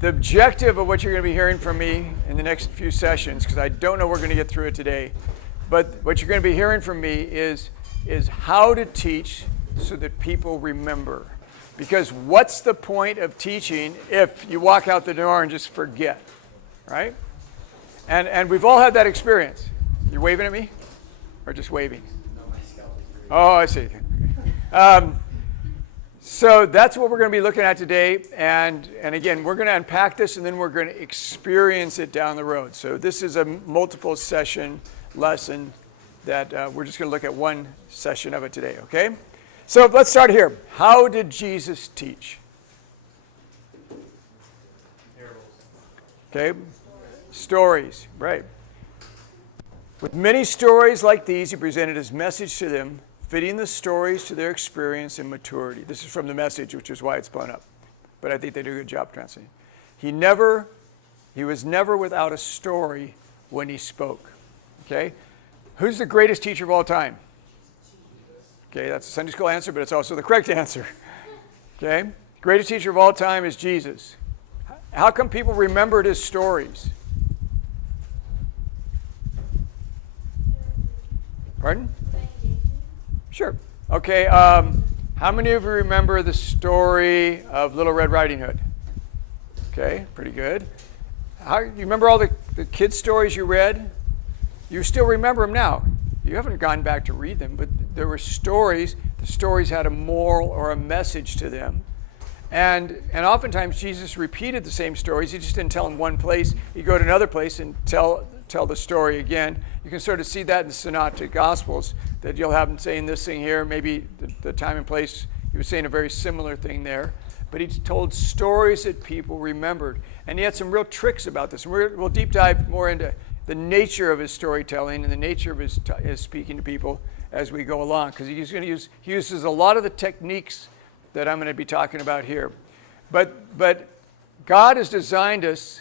The objective of what you're going to be hearing from me in the next few sessions, because I don't know we're going to get through it today, but what you're going to be hearing from me is how to teach so that people remember. Because what's the point of teaching if you walk out the door and just forget, right? And we've all had that experience. You're waving at me? Or just waving? No, my scalp is pretty. Oh, I see. So that's what we're going to be looking at today. And again, we're going to unpack this and then we're going to experience it down the road. So this is a multiple session lesson that we're just going to look at one session of it today, okay? So let's start here. How did Jesus teach? Parables. Okay, stories, right. With many stories like these, he presented his message to them, fitting the stories to their experience and maturity. This is from the Message, which is why it's blown up. But I think they do a good job translating. He was never without a story when he spoke. Okay? Who's the greatest teacher of all time? Okay, that's a Sunday school answer, but it's also the correct answer. Okay? Greatest teacher of all time is Jesus. How come people remembered his stories? Pardon? Sure. Okay, how many of you remember the story of Little Red Riding Hood? Okay, pretty good. You remember all the kids' stories you read? You still remember them now. You haven't gone back to read them, but there were stories. The stories had a moral or a message to them. And oftentimes Jesus repeated the same stories. He just didn't tell in one place. He'd go to another place and tell the story again. You can sort of see that in the Synoptic Gospels, that you'll have him saying this thing here, maybe the time and place, he was saying a very similar thing there. But he told stories that people remembered. And he had some real tricks about this. We'll deep dive more into the nature of his storytelling and the nature of his speaking to people as we go along. Because he uses a lot of the techniques that I'm going to be talking about here. But God has designed us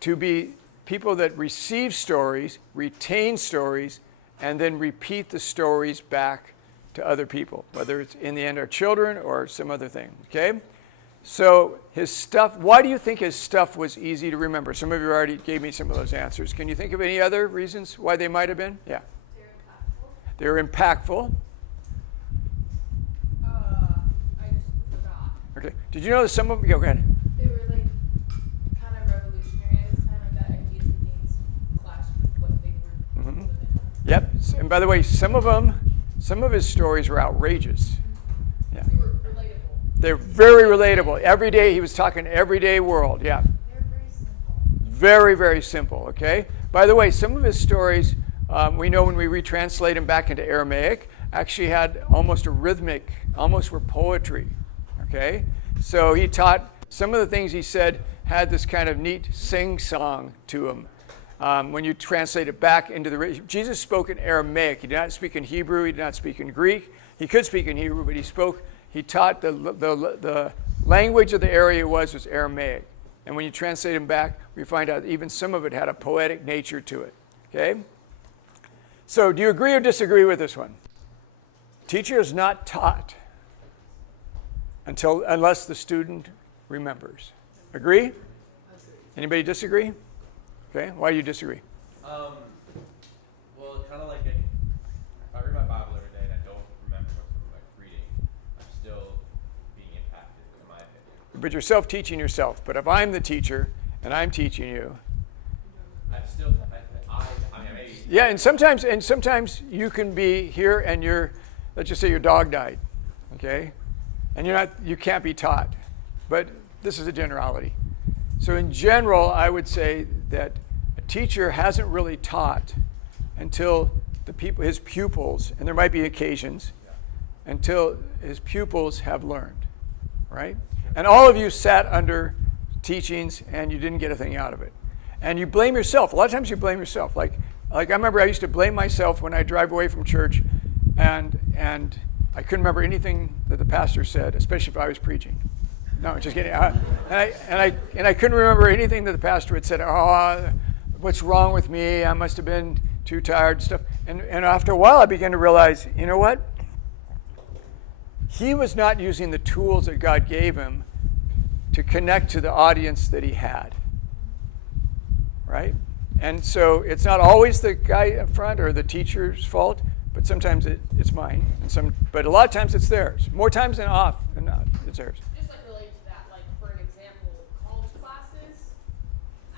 to be people that receive stories, retain stories, and then repeat the stories back to other people, whether it's in the end our children or some other thing, okay? So his stuff, why do you think his stuff was easy to remember? Some of you already gave me some of those answers. Can you think of any other reasons why they might have been? Yeah. They're impactful. I just forgot. Okay. Did you know that some of them, go ahead. They were like kind of revolutionary at this time, like that ideas and things clashed with what they were living. Yep. And by the way, some of his stories were outrageous. Yeah. They were relatable. They're very relatable. Every day, he was talking everyday world. Yeah. They're very simple. Very, very simple, okay? By the way, some of his stories, we know when we retranslate them back into Aramaic, actually had almost a rhythmic, almost were poetry, okay? So he taught, some of the things he said had this kind of neat sing-song to him. When you translate it back into Jesus spoke in Aramaic. He did not speak in Hebrew. He did not speak in Greek. He could speak in Hebrew, but he taught the language of the area was Aramaic. And when you translate him back, we find out even some of it had a poetic nature to it, okay? So do you agree or disagree with this one? Teacher is not taught unless the student remembers. Agree? Anybody disagree? Okay, why do you disagree? Well, kind of like if I read my Bible every day and I don't remember what I'm reading, I'm still being impacted, in my opinion. But you're self-teaching yourself. But if I'm the teacher and I'm teaching you, yeah, and sometimes you can be here and let's just say your dog died, okay, and you can't be taught. But this is a generality. So in general, I would say that a teacher hasn't really taught until his pupils, and there might be occasions, until his pupils have learned, right? And all of you sat under teachings and you didn't get a thing out of it. And you blame yourself. A lot of times you blame yourself. Like I remember I used to blame myself when I drive away from church and I couldn't remember anything that the pastor said, especially if I was preaching. No, just kidding. And I couldn't remember anything that the pastor had said. Oh, what's wrong with me? I must have been too tired and stuff. And after a while, I began to realize, you know what? He was not using the tools that God gave him to connect to the audience that he had. Right? And so it's not always the guy up front or the teacher's fault, but sometimes it's mine. But a lot of times it's theirs. More times than not, it's theirs. Just like related to that, like for an example, college classes,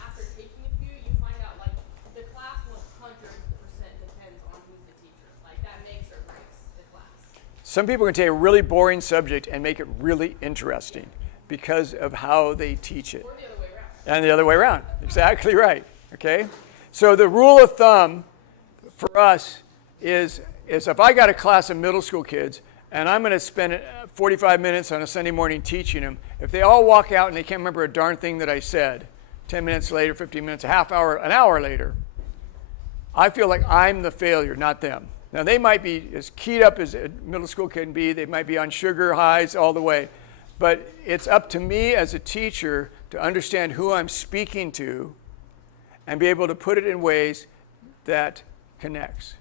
after taking a few, you find out like the class 100% depends on who's the teacher. Like that makes or breaks the class. Some people can take a really boring subject and make it really interesting because of how they teach it. Or the other way around. And the other way around. Exactly right. Okay? So the rule of thumb for us is if I got a class of middle school kids and I'm going to spend 45 minutes on a Sunday morning teaching them, if they all walk out and they can't remember a darn thing that I said, 10 minutes later, 15 minutes, a half hour, an hour later, I feel like I'm the failure, not them. Now, they might be as keyed up as a middle school kid can be. They might be on sugar highs all the way. But it's up to me as a teacher to understand who I'm speaking to and be able to put it in ways that connects.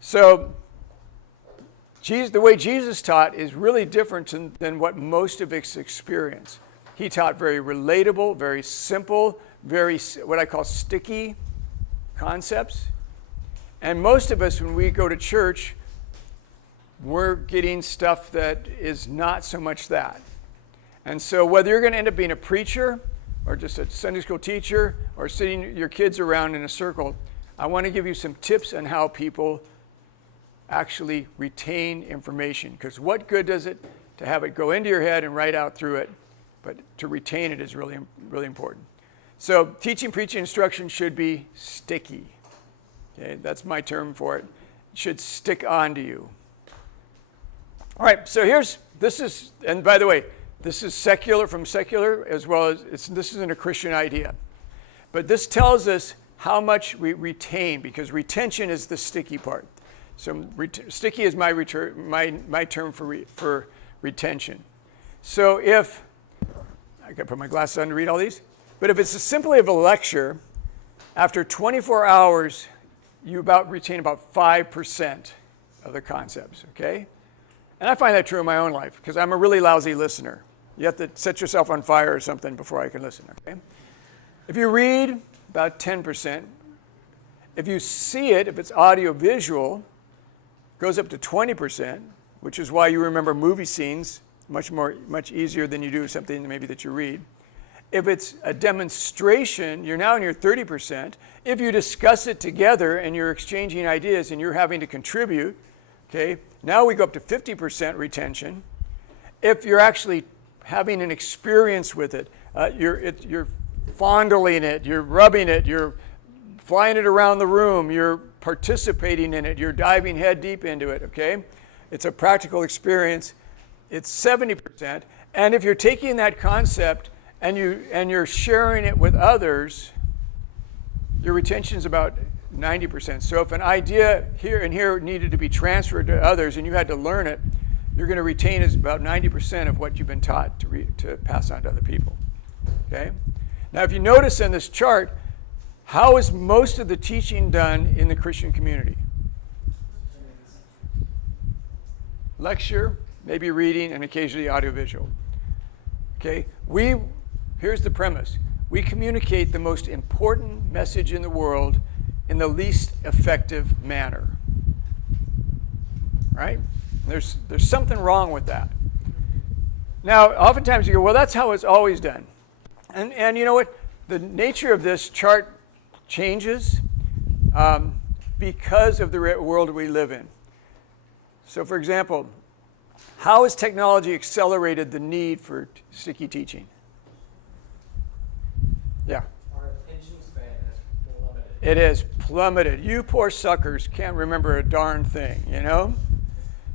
So the way Jesus taught is really different than what most of us experience. He taught very relatable, very simple, very what I call sticky concepts. And most of us, when we go to church, we're getting stuff that is not so much that. And so whether you're going to end up being a preacher or just a Sunday school teacher or sitting your kids around in a circle, I want to give you some tips on how people actually retain information. Because what good does it to have it go into your head and write out through it? But to retain it is really, really important. So teaching, preaching, instruction should be sticky. Okay, that's my term for it. It should stick onto you. All right, so this is, and by the way, this is secular from secular as well as, this isn't a Christian idea. But this tells us how much we retain, because retention is the sticky part. So sticky is my term for retention. So if, I got to put my glasses on to read all these, but if it's simply of a lecture, after 24 hours, you retain about 5% of the concepts, okay? And I find that true in my own life because I'm a really lousy listener. You have to set yourself on fire or something before I can listen, okay? If you read, about 10%. If you see it, if it's audio visual, goes up to 20%, which is why you remember movie scenes much easier than you do something maybe that you read. If it's a demonstration, you're now in your 30%. If you discuss it together and you're exchanging ideas and you're having to contribute, okay, now we go up to 50% retention. If you're actually having an experience with it, you're fondling it, you're rubbing it, you're flying it around the room, you're participating in it, you're diving head deep into it, okay? It's a practical experience. It's 70%. And if you're taking that concept and you're sharing it with others, your retention is about 90%. So if an idea here and here needed to be transferred to others and you had to learn it, you're going to retain is about 90% of what you've been taught to pass on to other people. Okay? Now, if you notice in this chart, how is most of the teaching done in the Christian community? Lecture, maybe reading, and occasionally audiovisual. Okay? Here's the premise. We communicate the most important message in the world in the least effective manner. Right? There's something wrong with that. Now, oftentimes you go, well, that's how it's always done. And you know what? The nature of this chart changes because of the world we live in. So, for example, how has technology accelerated the need for sticky teaching? Yeah. Our attention span has plummeted. It has plummeted. You poor suckers can't remember a darn thing, you know?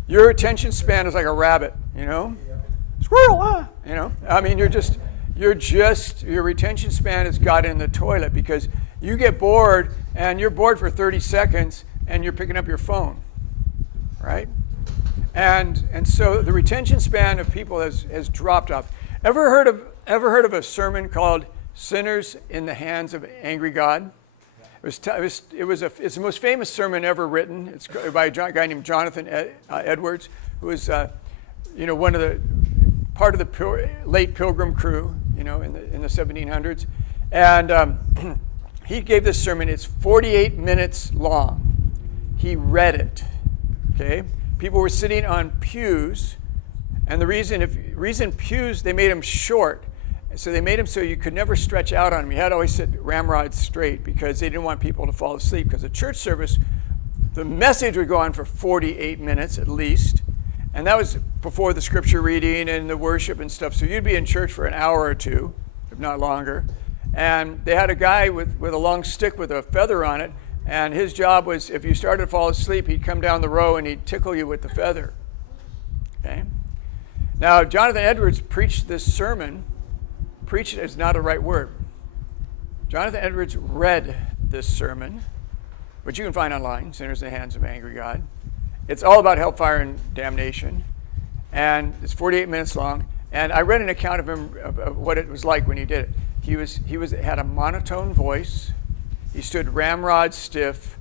Your attention span is like a rabbit, you know? Yeah. Squirrel, you know? I mean, your retention span has got in the toilet because you get bored and you're bored for 30 seconds and you're picking up your phone, right? And so the retention span of people has dropped off. Ever heard of a sermon called "Sinners in the Hands of Angry God"? It's the most famous sermon ever written. It's by a guy named Jonathan Edwards, who was one of the part of the late Pilgrim crew, in the 1700s. And he gave this sermon. It's 48 minutes long. He read it, okay? People were sitting on pews, and the reason pews, they made them short. So they made them so you could never stretch out on them. You had to always sit ramrod straight because they didn't want people to fall asleep. Because the church service, the message would go on for 48 minutes at least. And that was before the scripture reading and the worship and stuff. So you'd be in church for an hour or two, if not longer. And they had a guy with a long stick with a feather on it. And his job was, if you started to fall asleep, he'd come down the row and he'd tickle you with the feather. Okay? Now, Jonathan Edwards preached this sermon. Preached is not a right word. Jonathan Edwards read this sermon, which you can find online, Sinners in the Hands of an Angry God. It's all about hellfire and damnation. And it's 48 minutes long. And I read an account of him, of what it was like when he did it. He had a monotone voice. He stood ramrod stiff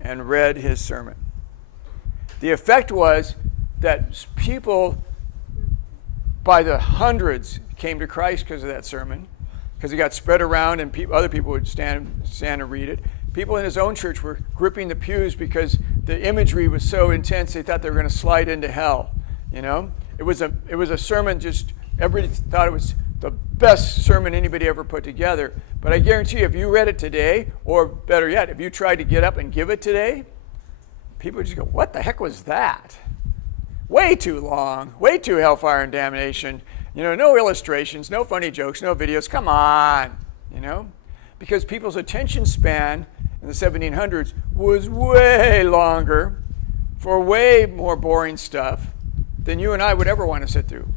and read his sermon. The effect was that people, by the hundreds, came to Christ because of that sermon, because he got spread around and other people would stand and read it. People in his own church were gripping the pews because the imagery was so intense they thought they were going to slide into hell. It was a sermon. Just everybody thought it was the best sermon anybody ever put together. But I guarantee you, if you read it today, or better yet, if you tried to get up and give it today, people would just go, "What the heck was that? Way too long, way too hellfire and damnation. No illustrations, no funny jokes, no videos. Come on, because people's attention span in the 1700s was way longer for way more boring stuff than you and I would ever want to sit through.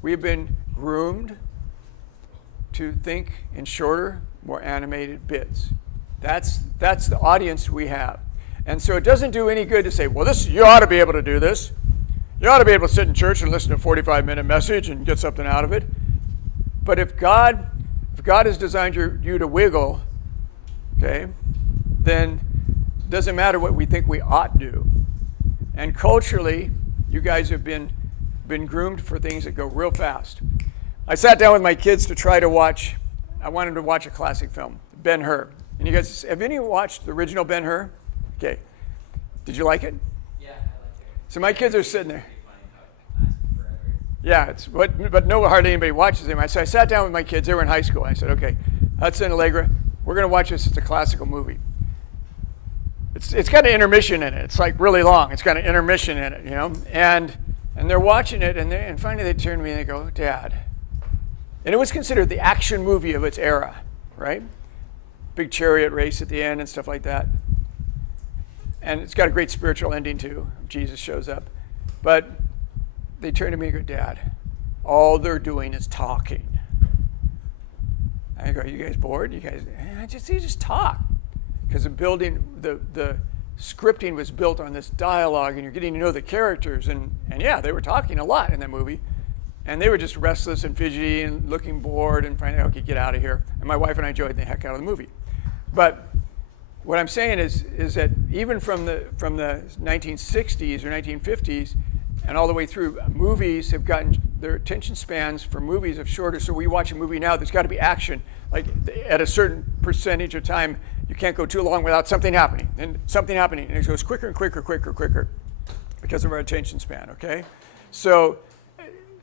We have been groomed to think in shorter, more animated bits. That's the audience we have. And so it doesn't do any good to say, well, you ought to be able to do this. You ought to be able to sit in church and listen to a 45-minute message and get something out of it. But if God has designed you to wiggle, okay, then it doesn't matter what we think we ought to do. And culturally, you guys have been groomed for things that go real fast. I sat down with my kids to try to watch, I wanted to watch a classic film, Ben-Hur. And you guys, have any of you watched the original Ben-Hur? Okay. Did you like it? Yeah, I like it. So my kids are sitting there. Pretty funny how it lasts forever. Yeah, but no, hardly anybody watches them. So I sat down with my kids. They were in high school. I said, okay, Hudson, Allegra, we're going to watch this. It's a classical movie. It's got an intermission in it. It's like really long. It's got an intermission in it, And they're watching it, and finally they turn to me and they go, Dad. And it was considered the action movie of its era, right? Big chariot race at the end and stuff like that. And it's got a great spiritual ending too. Jesus shows up. But they turn to me and go, Dad, all they're doing is talking. I go, you guys bored? You guys, you just talk. Because the scripting was built on this dialogue, and you're getting to know the characters. And yeah, they were talking a lot in that movie. And they were just restless and fidgety and looking bored and finally, okay, get out of here. And my wife and I enjoyed the heck out of the movie. But what I'm saying is that even from the 1960s or 1950s and all the way through, movies have gotten, their attention spans for movies have shorter. So we watch a movie now, there's got to be action. Like at a certain percentage of time, you can't go too long without something happening. And it goes quicker and quicker because of our attention span, okay? So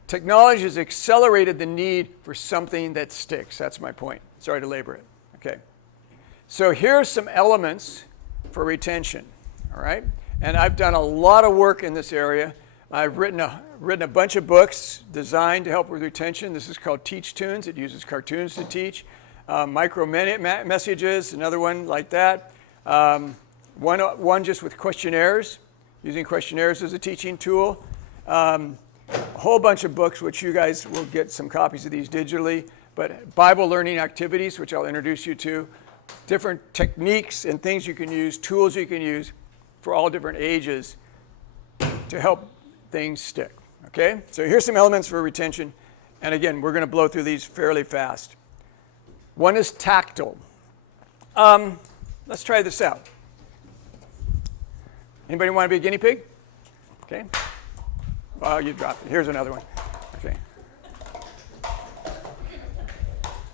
technology has accelerated the need for something that sticks. That's my point. Sorry to labor it. Okay. So here's some elements for retention. All right. And I've done a lot of work in this area. I've written a bunch of books designed to help with retention. This is called Teach Tunes. It uses cartoons to teach. Micro messages, another one like that. One just with questionnaires, using questionnaires as a teaching tool. A whole bunch of books, which you guys will get some copies of these digitally, but Bible learning activities, which I'll introduce you to, different techniques and things you can use, tools you can use for all different ages to help things stick, okay? So here's some elements for retention, and again, we're going to blow through these fairly fast. One is tactile. Let's try this out. Anybody want to be a guinea pig? Okay. Well, you dropped it. Here's another one. Okay.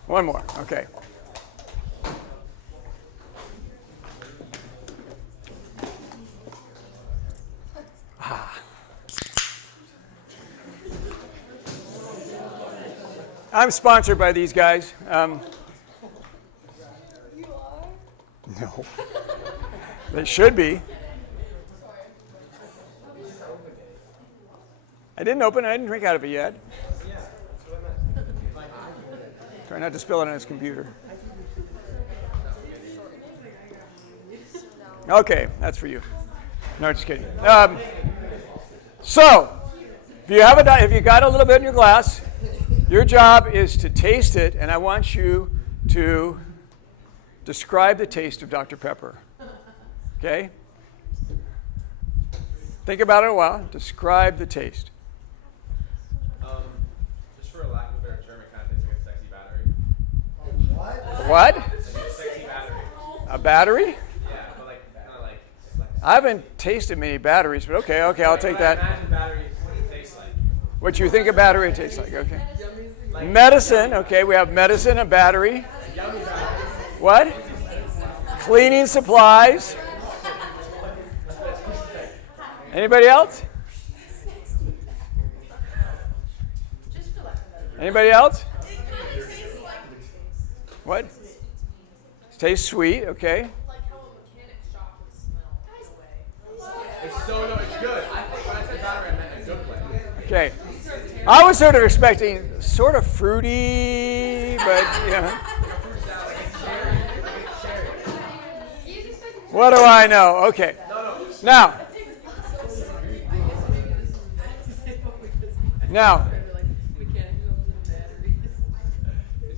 One more. Okay. I'm sponsored by these guys. You are? No. They should be. I didn't open it. I didn't drink out of it yet. Try not to spill it on his computer. Okay, that's for you. No, just kidding. So, if you got a little bit in your glass, your job is to taste it, and I want you to describe the taste of Dr. Pepper. Okay? Think about it a while. Describe the taste. Just for a lack of a better term, it kind of tastes like a sexy battery. What? It's like a sexy battery. A battery? Yeah, but like kind of like. I haven't tasted many batteries, but okay, I'll take that. Imagine battery what it tastes like. What you think a battery tastes like, okay. Medicine, okay, we have medicine, a battery. What? Cleaning supplies. Anybody else? Anybody else? What? It tastes sweet, okay. Like how a mechanic shop would smell in a way. It's good. I think when I said battery, I meant a good way. Okay. I was sort of expecting sort of fruity, but What do I know? Okay. Now,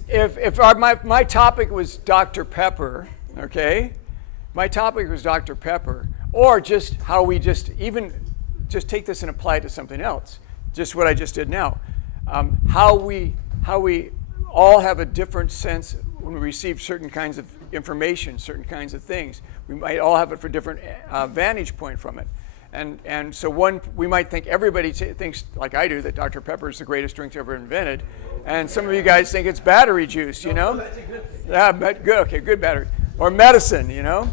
if my topic was Dr. Pepper, okay, my topic was Dr. Pepper, or just how we just take this and apply it to something else, just what I just did now, how we all have a different sense when we receive certain kinds of information, certain kinds of things. We might all have it for different vantage point from it. And so we might think everybody thinks, like I do, that Dr. Pepper is the greatest drink ever invented. And some of you guys think it's battery juice, you know? That's a good thing. Yeah, but good, okay, good battery. Or medicine, you know?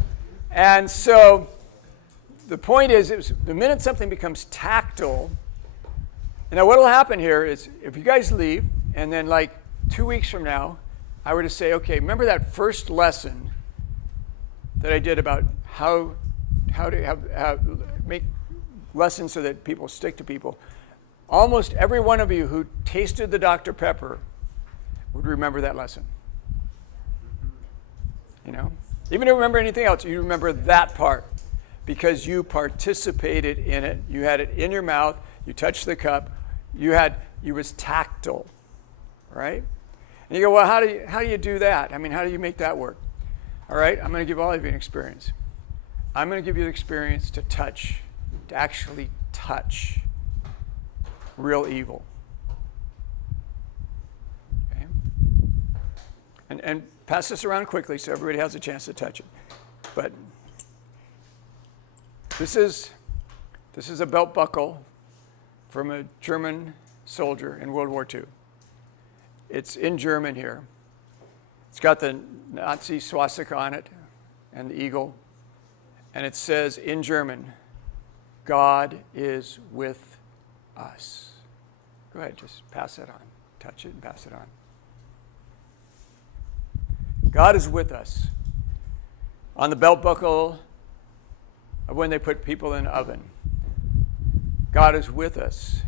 And so the point is the minute something becomes tactile, now what will happen here is if you guys leave, and then like 2 weeks from now, I were to say, okay, remember that first lesson that I did about how to make lessons so that people stick to people? Almost every one of you who tasted the Dr. Pepper would remember that lesson. You know? Even if you don't remember anything else, you remember that part because you participated in it. You had it in your mouth. You touched the cup. You was tactile, right? And you go, well, how do you do that? I mean, how do you make that work? All right, I'm going to give all of you an experience. I'm going to give you the experience to touch, to actually touch real evil. Okay? And pass this around quickly so everybody has a chance to touch it. But this is a belt buckle from a German soldier in World War II. It's in German here. It's got the Nazi swastika on it and the eagle. And it says in German, God is with us. Go ahead, just pass that on. Touch it and pass it on. God is with us. On the belt buckle of when they put people in the oven. God is with us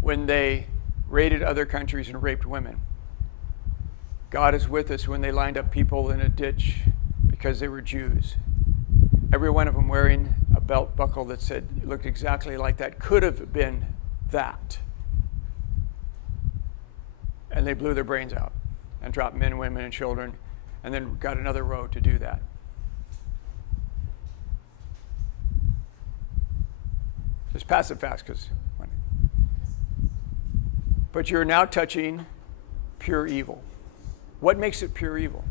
when they raided other countries and raped women. God is with us when they lined up people in a ditch because they were Jews. Every one of them wearing a belt buckle that said, looked exactly like that, could have been that. And they blew their brains out and dropped men, women, and children, and then got another row to do that. Just pass it fast, but you're now touching pure evil. What makes it pure evil?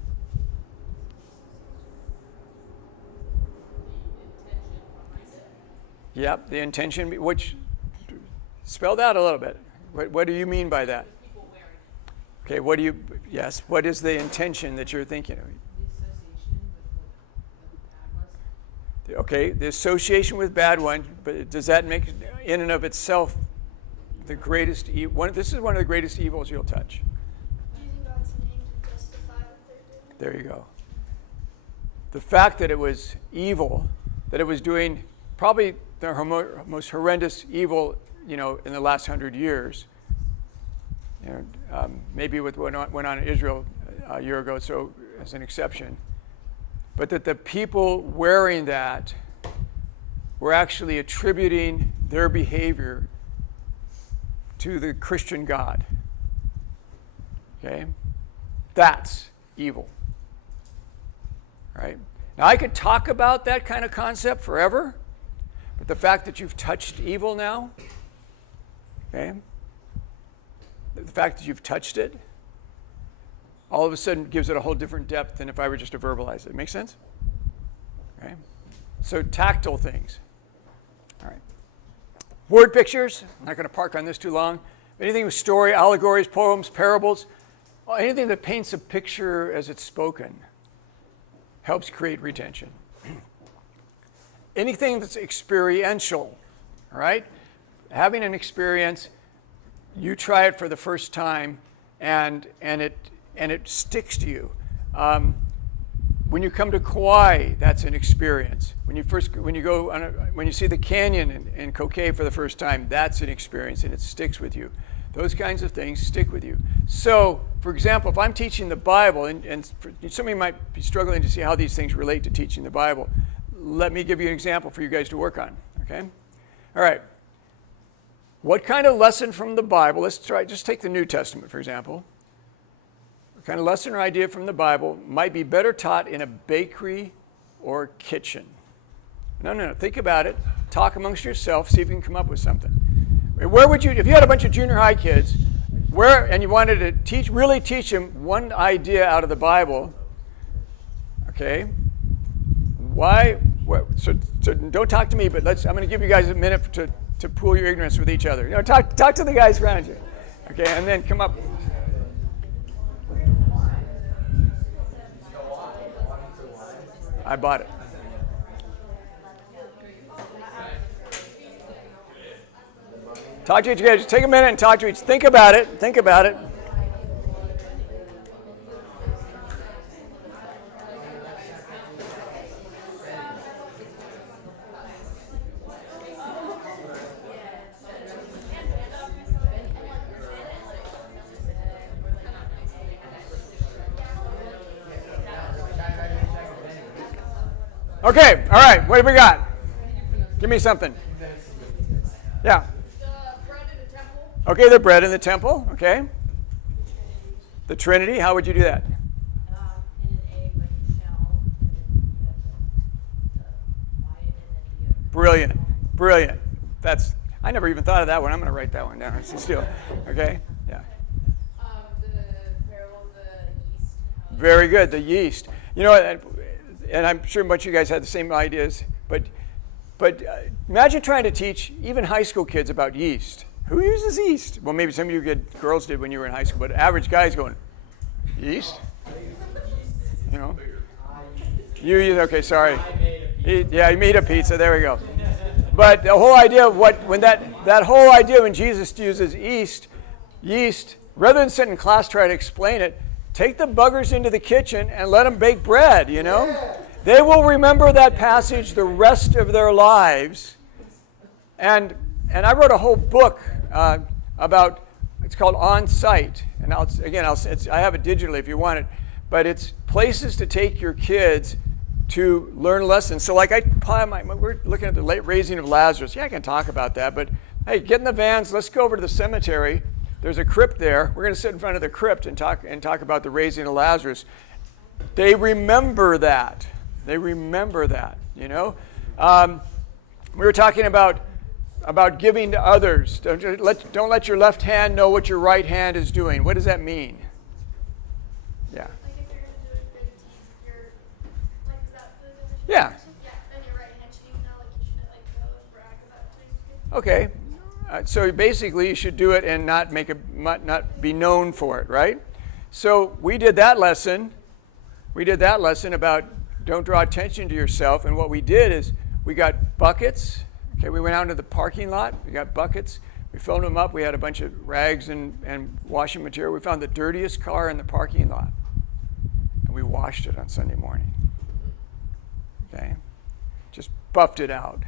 Yep, the intention, which, spell that a little bit. What do you mean by that? Okay, yes, what is the intention that you're thinking of? Okay, the association with bad one, but does that make in and of itself the greatest evil? This is one of the greatest evils you'll touch. Using God's name to justify what they're doing. There you go. The fact that it was evil, that it was doing probably the most horrendous evil, in the last 100 years. Maybe with what went on in Israel a year ago, so as an exception. But that the people wearing that were actually attributing their behavior to the Christian God. Okay? That's evil. Right? Now, I could talk about that kind of concept forever, but the fact that you've touched evil now, okay? The fact that you've touched it, all of a sudden gives it a whole different depth than if I were just to verbalize it. Make sense? Okay. So tactile things. All right. Word pictures. I'm not going to park on this too long. Anything with story, allegories, poems, parables, anything that paints a picture as it's spoken helps create retention. Anything that's experiential, all right? Having an experience, you try it for the first time, and it sticks to you. When you come to Kauai, that's an experience. When you see the canyon in Kokei for the first time, that's an experience, and it sticks with you. Those kinds of things stick with you. So, for example, if I'm teaching the Bible, and some of you might be struggling to see how these things relate to teaching the Bible, let me give you an example for you guys to work on. Okay? All right. What kind of lesson from the Bible? Just take the New Testament, for example. What kind of lesson or idea from the Bible might be better taught in a bakery or kitchen? No. Think about it. Talk amongst yourself. See if you can come up with something. Where would you, if you had a bunch of junior high kids, and you wanted to really teach them one idea out of the Bible, okay? So don't talk to me, but I'm going to give you guys a minute to pool your ignorance with each other. Talk to the guys around you, okay? And then come up. I bought it. Talk to each other. Just take a minute and talk to each. Think about it. Okay, all right, what have we got? Give me something. Yeah. The bread in the temple. Okay, the bread in the temple, okay. The Trinity, how would you do that? In an egg, like a shell, and then you have the white and then the Brilliant. I never even thought of that one. I'm going to write that one down. It's still, okay, yeah. The parable of the yeast. Very good, the yeast. And I'm sure much of you guys had the same ideas, but imagine trying to teach even high school kids about yeast. Who uses yeast? Well, maybe some of you girls did when you were in high school, but average guys going, yeast? Okay, sorry. You made a pizza, there we go. But the whole idea of that whole idea when Jesus uses yeast, rather than sit in class trying to explain it, take the buggers into the kitchen and let them bake bread, Yeah. They will remember that passage the rest of their lives. And I wrote a whole book about, it's called On Site. And I have it digitally if you want it. But it's places to take your kids to learn lessons. So we're looking at the late raising of Lazarus. Yeah, I can talk about that. But hey, get in the vans. Let's go over to the cemetery. There's a crypt there. We're going to sit in front of the crypt and talk about the raising of Lazarus. They remember that. We were talking about giving to others. Don't let your left hand know what your right hand is doing. What does that mean? Yeah. Like if you're going to do a good deed, is that the definition? Yeah. Yeah, then your right hand should even know, you shouldn't go and brag about doing good. Okay. So basically, you should do it and not be known for it, right? So we did that lesson. We did that lesson about don't draw attention to yourself. And what we did is we got buckets. Okay, we went out into the parking lot. We got buckets. We filled them up. We had a bunch of rags and washing material. We found the dirtiest car in the parking lot. And we washed it on Sunday morning. Okay? Just buffed it out.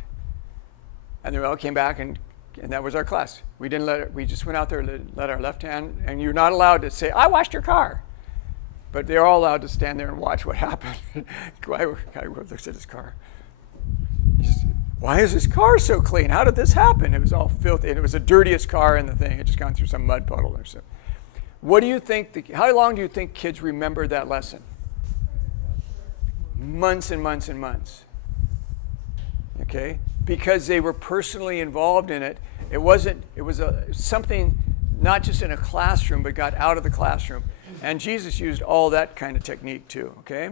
And they all came back, and that was our class. We didn't let it, we just went out there and let our left hand, and you're not allowed to say, I washed your car. But they're all allowed to stand there and watch what happened. Guy looks at his car. He says, why is this car so clean? How did this happen? It was all filthy, and it was the dirtiest car in the thing. It had just gone through some mud puddle or something. What do you think, how long do you think kids remembered that lesson? Months and months and months. Okay? Because they were personally involved in it. It was something not just in a classroom, but got out of the classroom. And Jesus used all that kind of technique too, okay?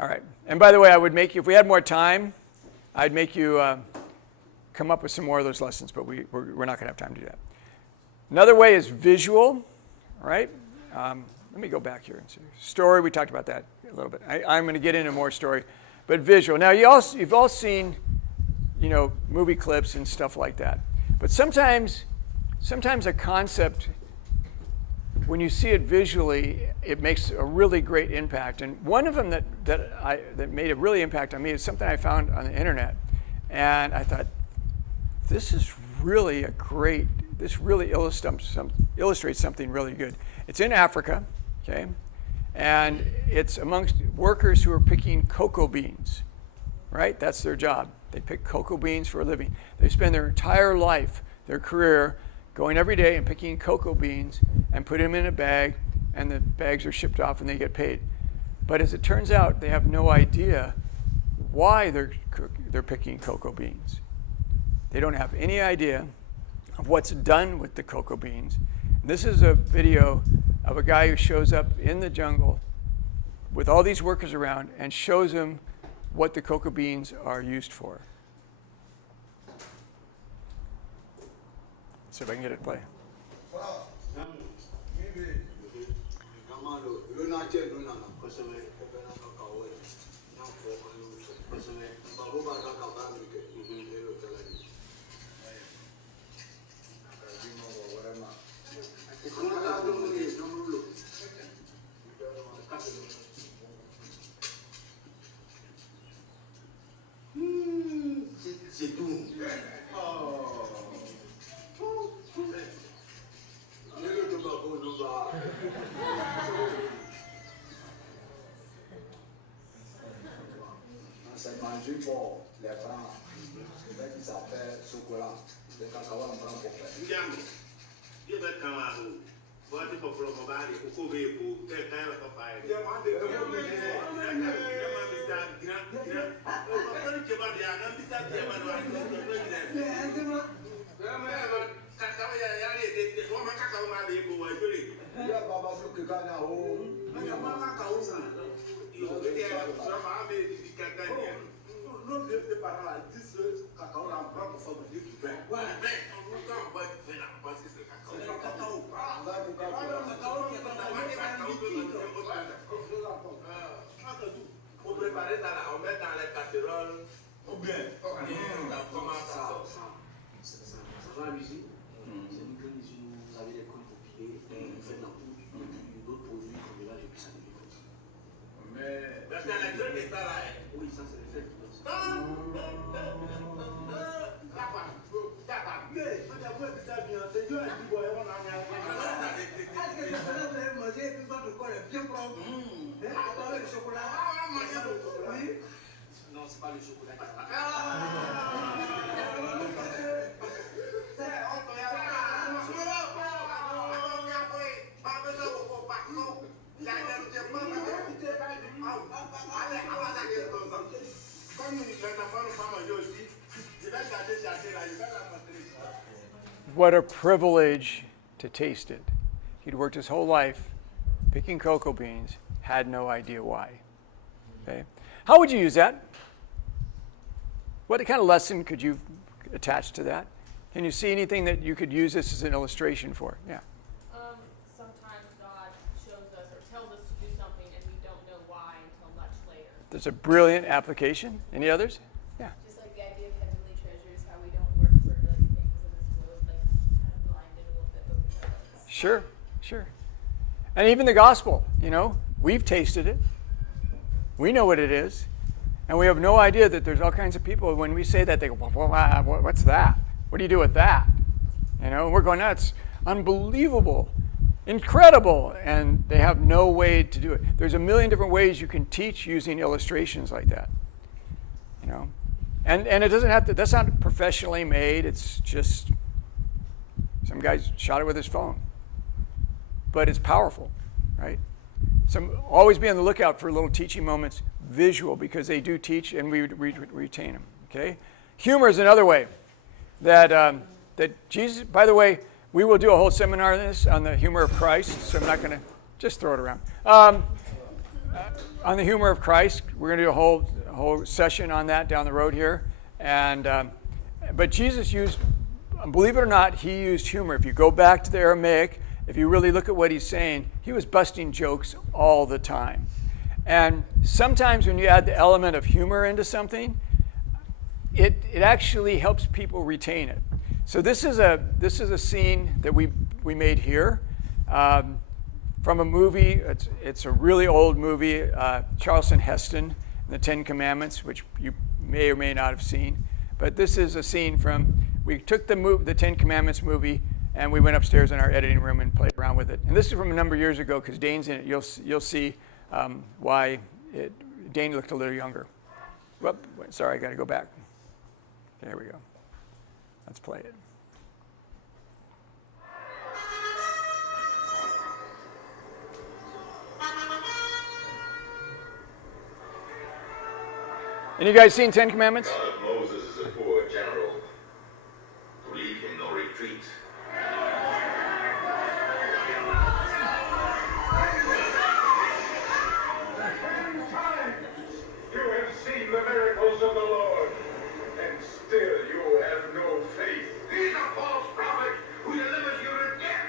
All right. And by the way, I would make you, if we had more time, I'd make you come up with some more of those lessons, but we're not going to have time to do that. Another way is visual, all right? Let me go back here and see. Story, we talked about that a little bit. I'm going to get into more story, but visual. Now, you've all seen, movie clips and stuff like that. But sometimes a concept, when you see it visually, it makes a really great impact. And one of them that made a really impact on me is something I found on the internet. And I thought, this really illustrates something really good. It's in Africa, okay? And it's amongst workers who are picking cocoa beans, right? That's their job. They pick cocoa beans for a living. They spend their entire life, their career, going every day and picking cocoa beans and put them in a bag, and the bags are shipped off and they get paid. But as it turns out, they have no idea why they're picking cocoa beans. They don't have any idea of what's done with the cocoa beans. And this is a video of a guy who shows up in the jungle with all these workers around and shows them what the cocoa beans are used for. See if I can get it to play. C'est tout. C'est manger pour les francs. C'est ça qui s'appelle chocolat. Le cacao en prend pour faire. Ndiamo, il va être camarade. Voilà, tu peux faire mon mari, ou couper pour quelqu'un va pas faire. Pour préparer ça, on met dans les casseroles. Ou bien, comment ça sort ça? Ça va à l'usine. C'est une grande usine où vous avez des coins compilés, vous faites la poudre, d'autres produits comme là, et puis ça devient comme ça. Mais dans la grande et ça là. Oui, ça c'est le fait qui donne ça. Non, c'est pas le chocolat qui What a privilege to taste it. He'd worked his whole life picking cocoa beans, had no idea why. Okay? How would you use that? What kind of lesson could you attach to that? Can you see anything that you could use this as an illustration for? Yeah. Sometimes God shows something and we don't know why until much later. That's a brilliant application. Any others? Yeah. Just like the idea of heavenly treasures, how we don't work for like things in this world, like kind of blinded a little bit, but we know it's Sure. And even the gospel, we've tasted it. We know what it is. And we have no idea that there's all kinds of people, when we say that, they go, what's that? What do you do with that? We're going, that's unbelievable, incredible. And they have no way to do it. There's a million different ways you can teach using illustrations like that. And it doesn't have to, that's not professionally made. It's just some guy shot it with his phone. But it's powerful, right? So always be on the lookout for little teaching moments, visual, because they do teach and we retain them, okay? Humor is another way that Jesus, by the way, we will do a whole seminar on this, on the humor of Christ, so I'm not going to just throw it around. On the humor of Christ, we're going to do a whole session on that down the road here. But Jesus used, believe it or not, he used humor. If you go back to the Aramaic, if you really look at what he's saying, he was busting jokes all the time. And sometimes when you add the element of humor into something, it actually helps people retain it. So this is a scene that we made here from a movie. It's a really old movie, Charlton Heston, The Ten Commandments, which you may or may not have seen. But this is a scene we took the Ten Commandments movie, and we went upstairs in our editing room and played around with it. And this is from a number of years ago, because Dane's in it. You'll see why Dane looked a little younger. Whoop, sorry, I got to go back. There we go. Let's play it. And you guys seen Ten Commandments? God of Moses is a poor general. To leave him no retreat. You have seen the miracles of the Lord, and still you have no faith. He's a false prophet who delivers you to death.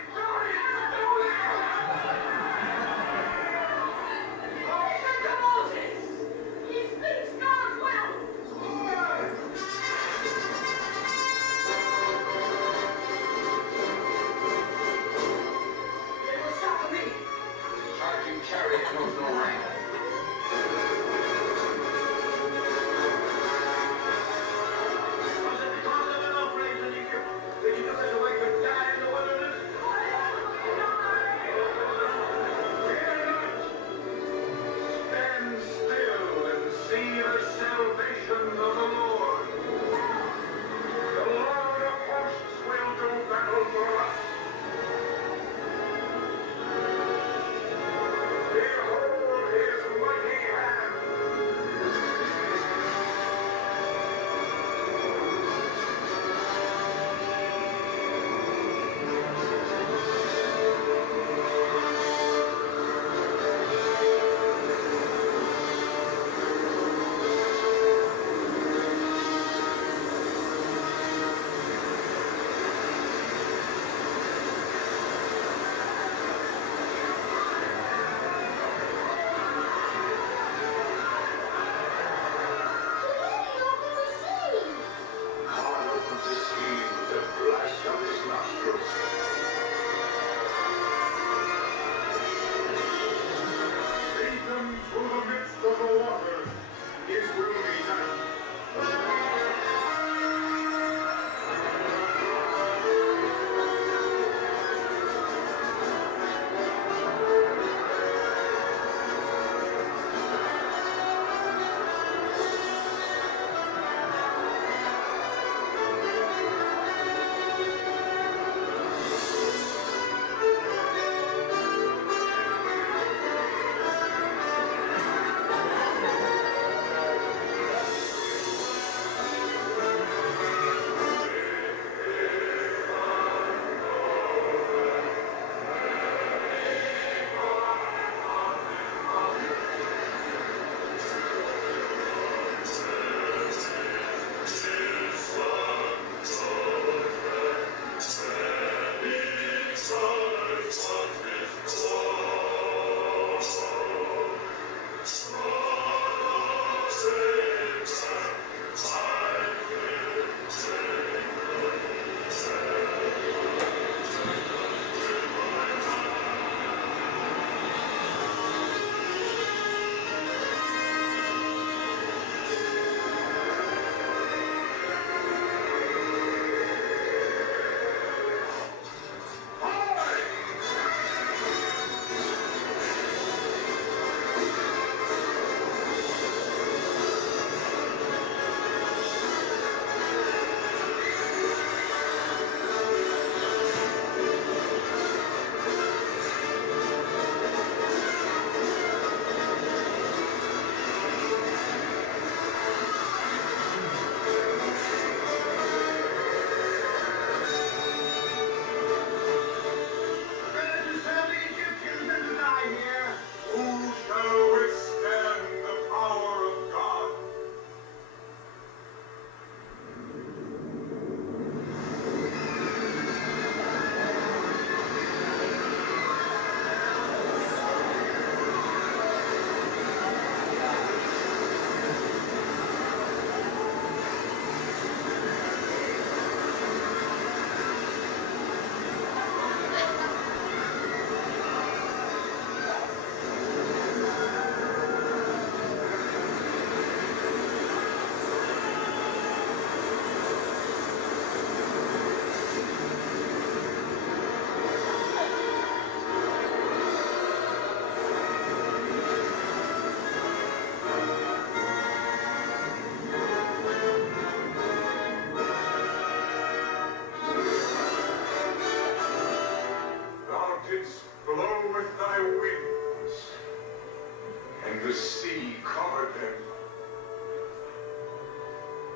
the sea covered them.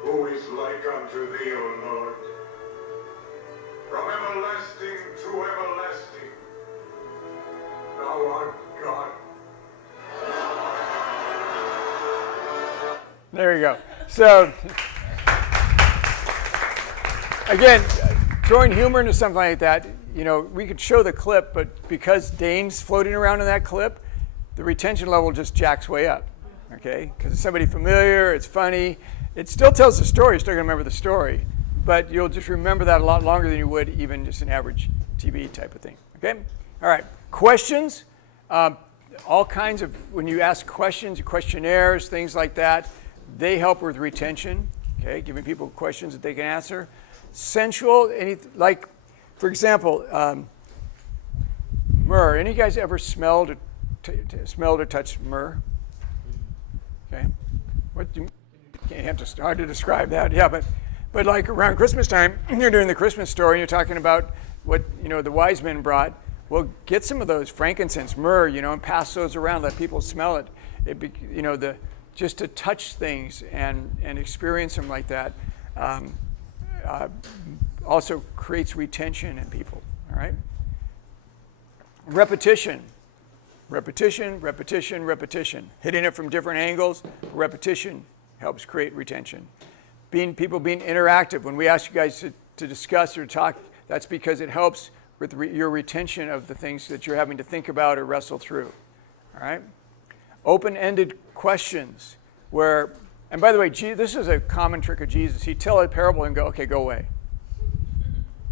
Who is like unto thee, O Lord? From everlasting to everlasting, thou art God. There you go. So, again, throwing humor into something like that, you know, we could show the clip, but because Dane's floating around in that clip, the retention level just jacks way up, okay? Because it's somebody familiar, it's funny. It still tells the story, you're still going to remember the story, but you'll just remember that a lot longer than you would even just an average TV type of thing, okay? All right, questions. All kinds of, when you ask questions, questionnaires, things like that, they help with retention, okay? Giving people questions that they can answer. Sensual, like, for example, myrrh. Any of you guys ever smelled or touched myrrh? Okay. What do you, can't just hard to describe that. Yeah, but like around Christmas time, you're doing the Christmas story and you're talking about what, you know, the wise men brought. Well, get some of those frankincense, myrrh, you know, and pass those around. Let people smell it. You know, just to touch things and experience them like that also creates retention in people. All right. Repetition. Repetition, repetition, repetition. Hitting it from different angles. Repetition helps create retention. People being interactive. When we ask you guys to discuss or talk, that's because it helps with your retention of the things that you're having to think about or wrestle through. All right? Open-ended questions where, and by the way, this is a common trick of Jesus. He'd tell a parable and go, okay, go away.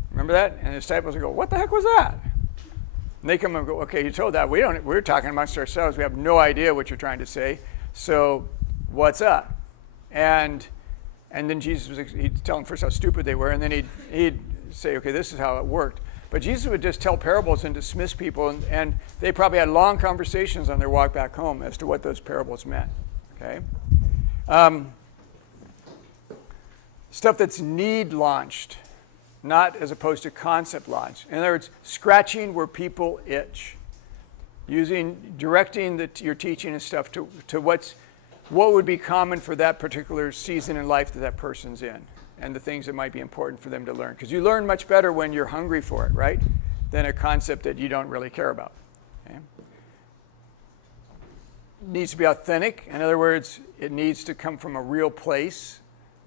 Remember that? And the disciples would go, what the heck was that? And they come and go, okay, you told that. We're talking amongst ourselves. We have no idea what you're trying to say. So what's up? And then Jesus he'd tell them first how stupid they were, and then he'd say, okay, this is how it worked. But Jesus would just tell parables and dismiss people, and they probably had long conversations on their walk back home as to what those parables meant. Okay? Stuff that's need launched, not as opposed to concept launch. In other words, scratching where people itch. Directing your teaching and stuff to what would be common for that particular season in life that person's in, and the things that might be important for them to learn. Because you learn much better when you're hungry for it, right? Than a concept that you don't really care about. Okay? It needs to be authentic. In other words, it needs to come from a real place,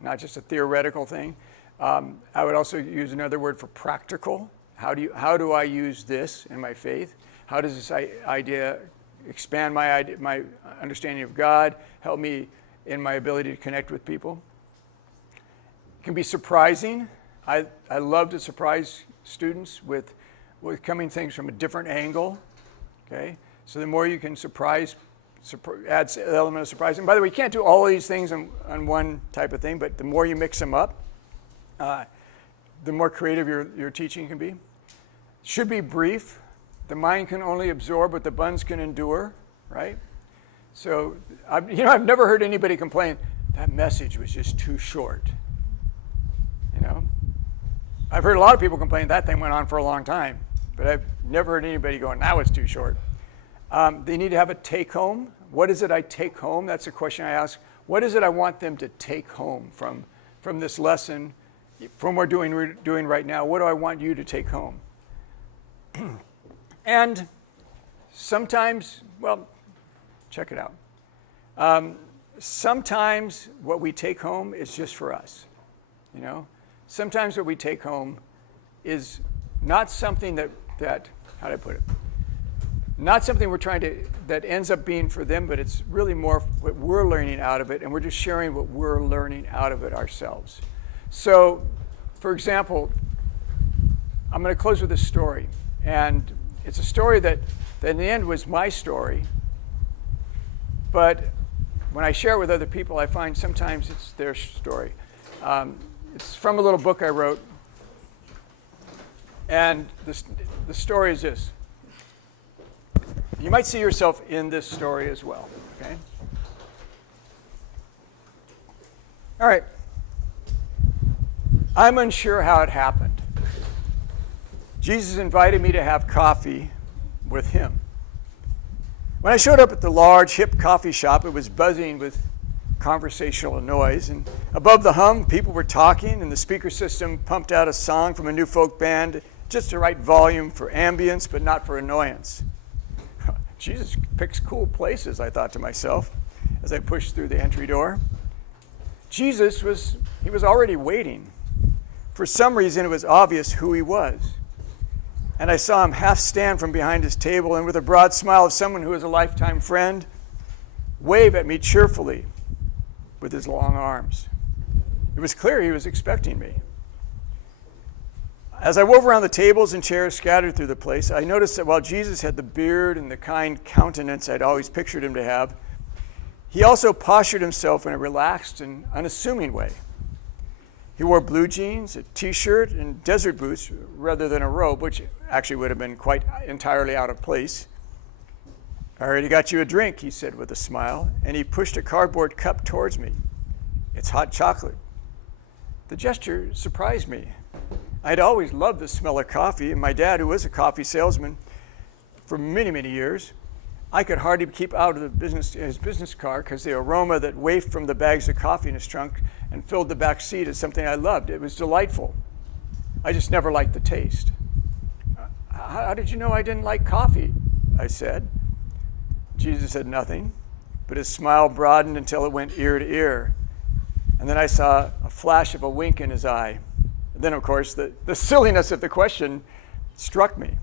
not just a theoretical thing. I would also use another word for practical. How do I use this in my faith? How does this idea expand my understanding of God, help me in my ability to connect with people? It can be surprising. I love to surprise students with coming things from a different angle. Okay, so the more you can adds an element of surprise. And by the way, you can't do all these things on one type of thing, but the more you mix them up, the more creative your teaching can be. Should be brief. The mind can only absorb what the buns can endure, right? So, I've never heard anybody complain, that message was just too short. You know? I've heard a lot of people complain that thing went on for a long time, but I've never heard anybody going, that was too short. They need to have a take-home. What is it I take home? That's a question I ask. What is it I want them to take home from this lesson, from what we're doing right now? What do I want you to take home? And sometimes, well, check it out. Sometimes what we take home is just for us, you know? Sometimes what we take home is not something that how do I put it? Not something that ends up being for them, but it's really more what we're learning out of it, and we're just sharing what we're learning out of it ourselves. So, for example, I'm going to close with this story, and it's a story that in the end was my story, but when I share it with other people, I find sometimes it's their story. It's from a little book I wrote, and the story is this. You might see yourself in this story as well, okay? All right. I'm unsure how it happened. Jesus invited me to have coffee with him. When I showed up at the large, hip coffee shop, it was buzzing with conversational noise. And above the hum, people were talking, and the speaker system pumped out a song from a new folk band, just the right volume for ambience, but not for annoyance. Jesus picks cool places, I thought to myself as I pushed through the entry door. Jesus was already waiting. For some reason, it was obvious who he was. And I saw him half stand from behind his table and with a broad smile of someone who is a lifetime friend, wave at me cheerfully with his long arms. It was clear he was expecting me. As I wove around the tables and chairs scattered through the place, I noticed that while Jesus had the beard and the kind countenance I'd always pictured him to have, he also postured himself in a relaxed and unassuming way. He wore blue jeans, a t-shirt, and desert boots rather than a robe, which actually would have been quite entirely out of place. "I already got you a drink," he said with a smile, and he pushed a cardboard cup towards me. "It's hot chocolate." The gesture surprised me. I'd always loved the smell of coffee, and my dad, who was a coffee salesman for many, many years, I could hardly keep out of his business car because the aroma that wafted from the bags of coffee in his trunk and filled the back seat is something I loved. It was delightful. I just never liked the taste. "How did you know I didn't like coffee?" I said. Jesus said nothing, but his smile broadened until it went ear to ear. And then I saw a flash of a wink in his eye. And then, of course, the silliness of the question struck me.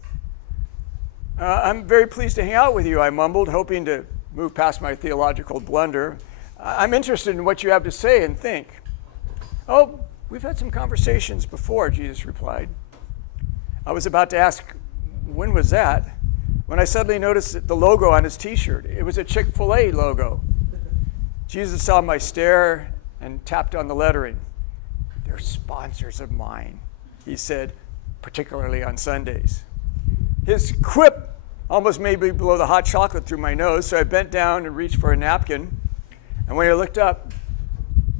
"I'm very pleased to hang out with you," I mumbled, hoping to move past my theological blunder. "I'm interested in what you have to say and think." "Oh, we've had some conversations before," Jesus replied. I was about to ask, "When was that?" when I suddenly noticed the logo on his t-shirt. It was a Chick-fil-A logo. Jesus saw my stare and tapped on the lettering. "They're sponsors of mine," he said, "particularly on Sundays." His quip almost made me blow the hot chocolate through my nose, so I bent down and reached for a napkin. And when I looked up,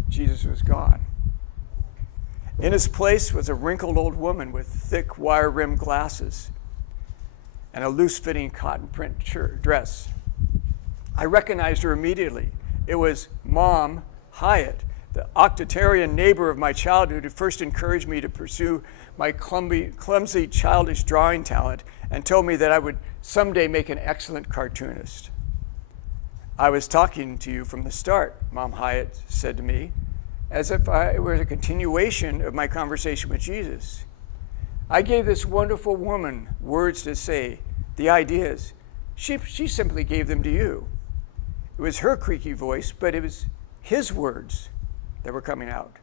Jesus was gone. In his place was a wrinkled old woman with thick wire-rimmed glasses and a loose-fitting cotton print dress. I recognized her immediately. It was Mom Hyatt, the octogenarian neighbor of my childhood who first encouraged me to pursue my clumsy childish drawing talent and told me that I would someday make an excellent cartoonist. "I was talking to you from the start," Mom Hyatt said to me, as if it were a continuation of my conversation with Jesus. "I gave this wonderful woman words to say, the ideas. She simply gave them to you. It was her creaky voice, but it was his words that were coming out."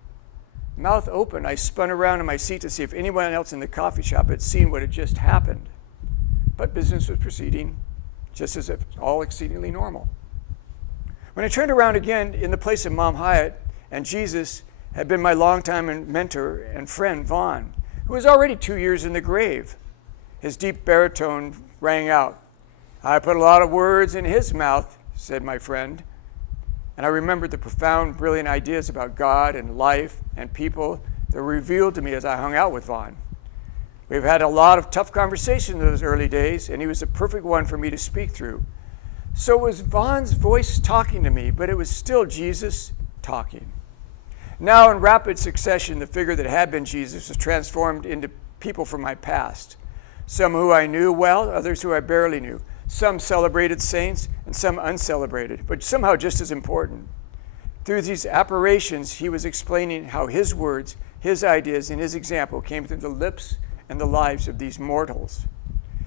Mouth open, I spun around in my seat to see if anyone else in the coffee shop had seen what had just happened. But business was proceeding just as if all exceedingly normal. When I turned around again, in the place of Mom Hyatt and Jesus had been my longtime mentor and friend, Vaughn, who was already 2 years in the grave. His deep baritone rang out. "I put a lot of words in his mouth," said my friend. And I remembered the profound, brilliant ideas about God and life and people that were revealed to me as I hung out with Vaughn. We've had a lot of tough conversations in those early days, and he was the perfect one for me to speak through. So it was Vaughn's voice talking to me, but it was still Jesus talking. Now, in rapid succession, the figure that had been Jesus was transformed into people from my past. Some who I knew well, others who I barely knew. Some celebrated saints and some uncelebrated, but somehow just as important. Through these apparitions, he was explaining how his words, his ideas, and his example came through the lips and the lives of these mortals.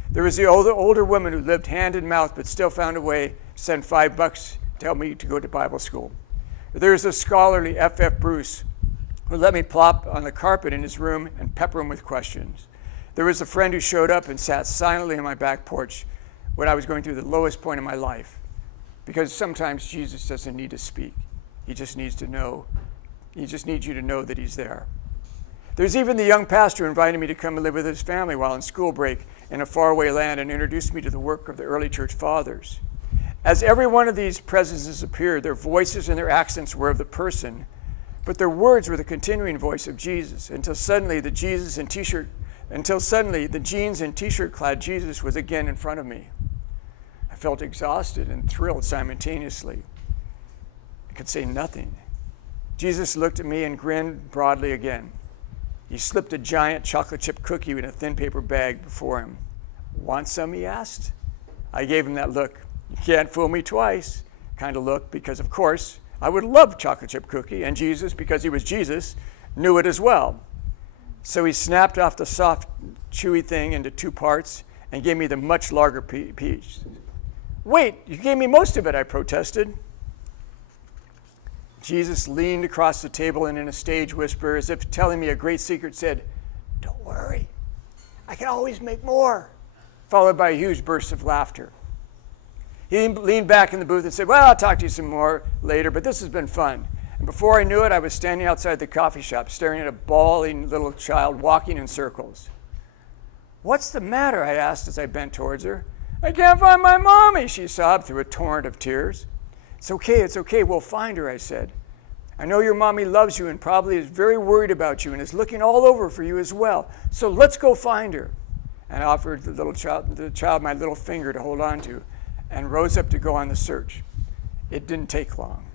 There was the older woman who lived hand in mouth but still found a way to send $5 to help me to go to Bible school. There was the scholarly F.F. Bruce who let me plop on the carpet in his room and pepper him with questions. There was a friend who showed up and sat silently on my back porch when I was going through the lowest point in my life. Because sometimes Jesus doesn't need to speak. He just needs to know. He just needs you to know that he's there. There's even the young pastor who invited me to come and live with his family while on school break in a faraway land and introduced me to the work of the early church fathers. As every one of these presences appeared, their voices and their accents were of the person, but their words were the continuing voice of Jesus until suddenly the jeans and t-shirt clad Jesus was again in front of me. I felt exhausted and thrilled simultaneously. I could say nothing. Jesus looked at me and grinned broadly again. He slipped a giant chocolate chip cookie in a thin paper bag before him. Want some, he asked. I gave him that look. You can't fool me twice kind of look, because of course I would love chocolate chip cookie, and Jesus, because he was Jesus, knew it as well. So he snapped off the soft, chewy thing into 2 parts and gave me the much larger piece. Wait, you gave me most of it, I protested. Jesus leaned across the table and in a stage whisper, as if telling me a great secret, said, "Don't worry, I can always make more," followed by a huge burst of laughter. He leaned back in the booth and said, "Well, I'll talk to you some more later, but this has been fun." And before I knew it, I was standing outside the coffee shop, staring at a bawling little child walking in circles. "What's the matter?" I asked as I bent towards her. "I can't find my mommy," she sobbed through a torrent of tears. It's okay, we'll find her," I said. "I know your mommy loves you and probably is very worried about you and is looking all over for you as well. So let's go find her." And I offered the child my little finger to hold on to and rose up to go on the search. It didn't take long.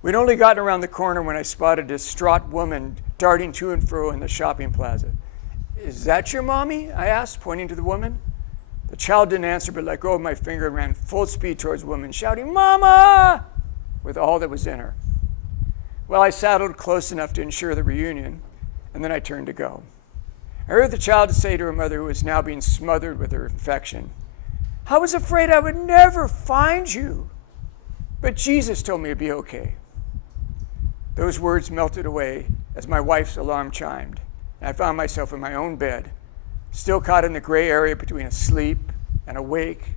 We'd only gotten around the corner when I spotted a distraught woman darting to and fro in the shopping plaza. "Is that your mommy?" I asked, pointing to the woman. The child didn't answer, but let go of my finger and ran full speed towards the woman, shouting, "Mama!" with all that was in her. Well, I saddled close enough to ensure the reunion, and then I turned to go. I heard the child say to her mother, who was now being smothered with her infection, "I was afraid I would never find you, but Jesus told me it'd be okay." Those words melted away as my wife's alarm chimed, and I found myself in my own bed, still caught in the gray area between asleep and awake,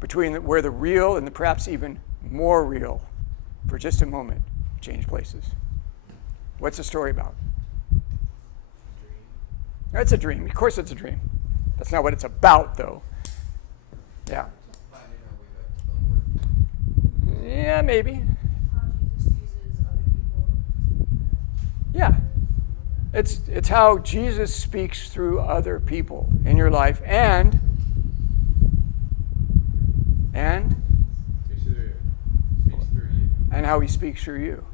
between where the real and the perhaps even more real, for just a moment, changed places. What's the story about? It's a dream. Of course it's a dream. That's not what it's about, though. Yeah. Yeah, maybe. How Jesus uses other people. Yeah. It's how Jesus speaks through other people in your life and Speaks through you. and how he speaks through you.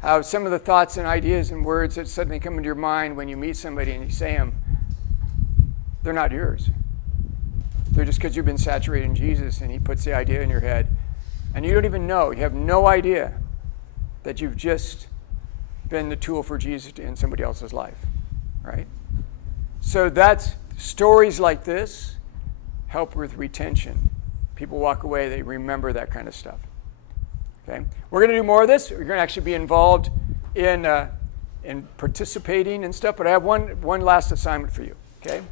How some of the thoughts and ideas and words that suddenly come into your mind when you meet somebody and you say them, they're not yours. They're just because you've been saturated in Jesus and he puts the idea in your head. And you don't even know. You have no idea that you've just been the tool for Jesus in somebody else's life, right? So that's stories like this help with retention. People walk away, they remember that kind of stuff. Okay, we're going to do more of this. We're going to actually be involved in participating and stuff. But I have one last assignment for you. Okay,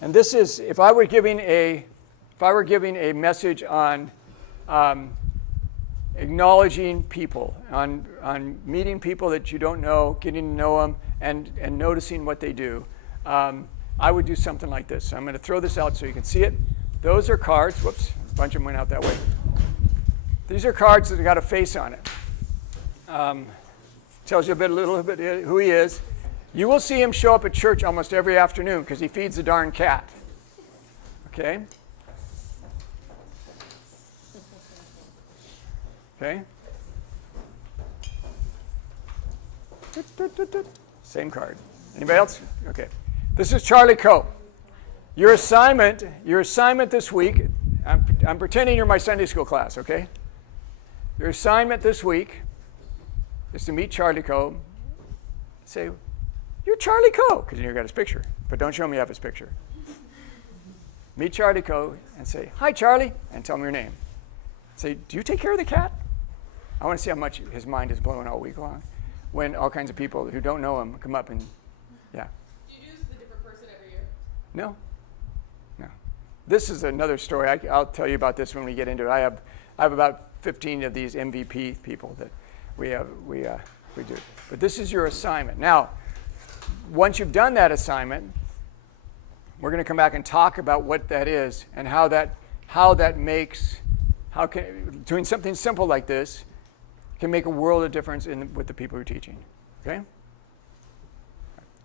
and this is if I were giving a message on acknowledging people, on meeting people that you don't know, getting to know them, and noticing what they do. I would do something like this. So I'm going to throw this out so you can see it. Those are cards. Whoops, a bunch of them went out that way. These are cards that have got a face on it. Tells you a little bit who he is. You will see him show up at church almost every afternoon because he feeds the darn cat. Okay? Okay? Same card. Anybody else? Okay. This is Charlie Coe. Your assignment this week, I'm pretending you're my Sunday school class, okay? Your assignment this week is to meet Charlie Coe. Say, "You're Charlie Coe," because you got his picture, but don't show me you have his picture. Meet Charlie Coe and say, "Hi, Charlie," and tell him your name. Say, "Do you take care of the cat?" I want to see how much his mind is blowing all week long when all kinds of people who don't know him come up and, yeah. Do you do the different person every year? No. This is another story. I'll tell you about this when we get into it. I have about 15 of these MVP people that we do. But this is your assignment. Now, once you've done that assignment, we're going to come back and talk about what that is and doing something simple like this can make a world of difference with the people you're teaching. Okay?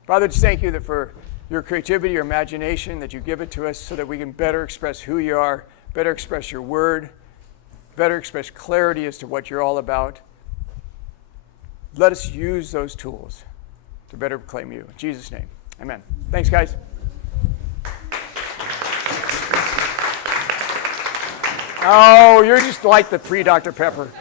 Father, just thank you that for your creativity, your imagination, that you give it to us so that we can better express who you are, better express your word, better express clarity as to what you're all about. Let us use those tools to better proclaim you. In Jesus' name, amen. Thanks, guys. Oh, you're just like the free Dr. Pepper.